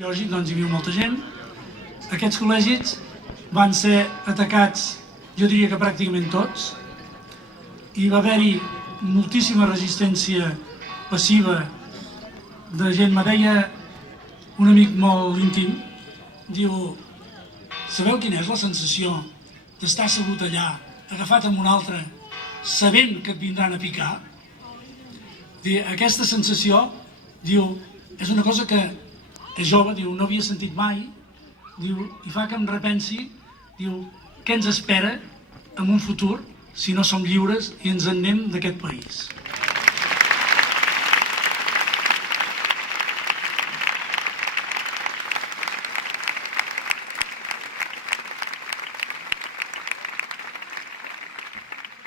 Lògic, doncs hi viu molta gent. Aquests col·legis van ser atacats, jo diria que pràcticament tots. Hi va haver-hi moltíssima resistència passiva de gent. Me deia un amic molt íntim, diu, sabeu quina és la sensació d'estar assegut allà, agafat amb un altre, sabent que et vindran a picar? Aquesta sensació, diu, és una cosa que és jove, diu, no havia sentit mai, diu, i fa que em repensi, diu, què ens espera en un futur si no som lliures i ens en anem d'aquest país.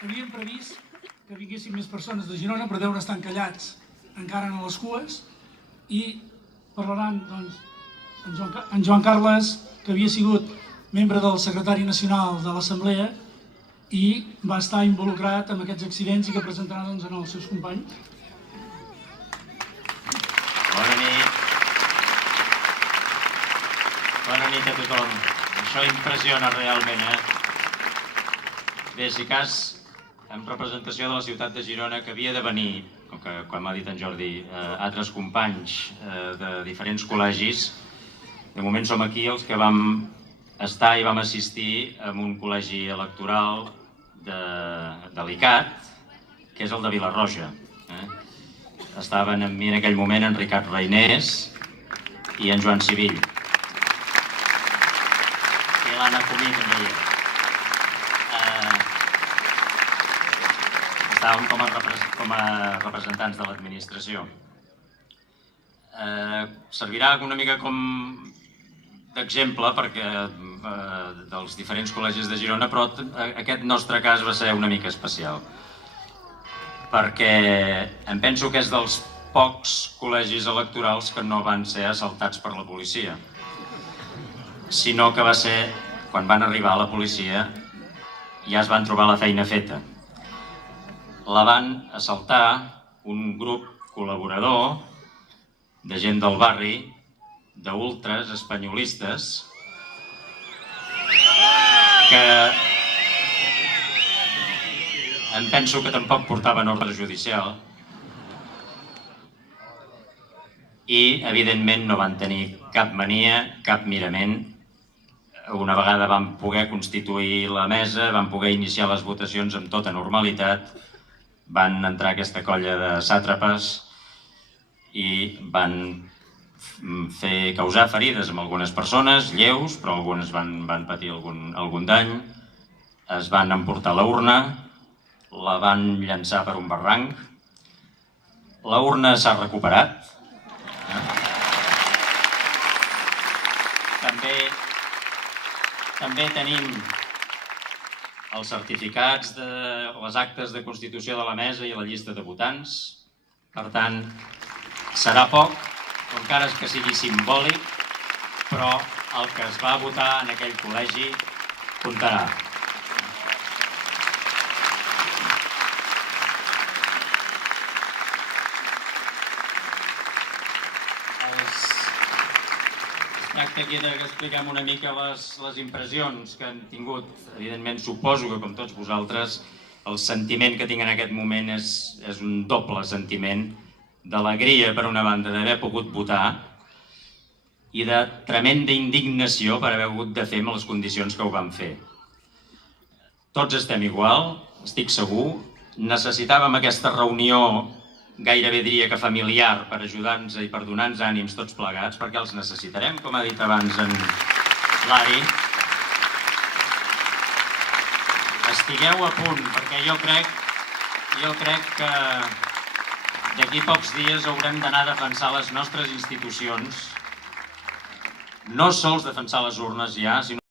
Havíem previst que vinguessin més persones de Girona, però deuen estar encallats encara en les cues, i parlaran doncs, en Joan Carles, que havia sigut membre del secretari nacional de l'Assemblea i va estar involucrat en aquests accidents i que presentarà doncs, en els seus companys. Bona nit. Bona nit a tothom. Això impressiona realment, Bé, si cas, en representació de la ciutat de Girona, que havia de venir, com que, com ha dit en Jordi, altres companys de diferents col·legis, de moment som aquí els que vam estar i vam assistir a un col·legi electoral de l'ICAT, que és el de Vilarroja. Estaven amb mi en aquell moment en Ricard Reinés i en Joan Civill. I l'Anna Comí també hi era. Estàvem com a representants de l'administració. Servirà una mica com d'exemple perquè dels diferents col·legis de Girona, però aquest nostre cas va ser una mica especial. Perquè em penso que és dels pocs col·legis electorals que no van ser assaltats per la policia, sinó que va ser quan van arribar a la policia ja es van trobar la feina feta. La van assaltar un grup col·laborador de gent del barri, d'ultres espanyolistes, que em penso que tampoc portaven ordre judicial i, evidentment, no van tenir cap mania, cap mirament. Una vegada vam poder constituir la mesa, vam poder iniciar les votacions amb tota normalitat, van entrar aquesta colla de sàtrapes i van causar ferides amb algunes persones, lleus, però algunes van patir algun dany. Es van emportar l'urna, la van llançar per un barranc. La urna s'ha recuperat. També tenim els certificats de les actes de constitució de la mesa i la llista de votants. Per tant, serà poc, encara que sigui simbòlic, però el que es va votar en aquell col·legi comptarà. Es tracta aquí d'explicar una mica les impressions que han tingut. Evidentment, suposo que, com tots vosaltres, el sentiment que tinc en aquest moment és un doble sentiment d'alegria, per una banda, d'haver pogut votar i de tremenda indignació per haver hagut de fer amb les condicions que ho vam fer. Tots estem igual, estic segur. Necessitàvem aquesta reunió, gairebé diria que familiar, per ajudar-nos i per donar-nos ànims tots plegats, perquè els necessitarem, com ha dit abans en Lari. Estigueu a punt, perquè jo crec que d'aquí pocs dies haurem d'anar a defensar les nostres institucions, no sols defensar les urnes ja, sinó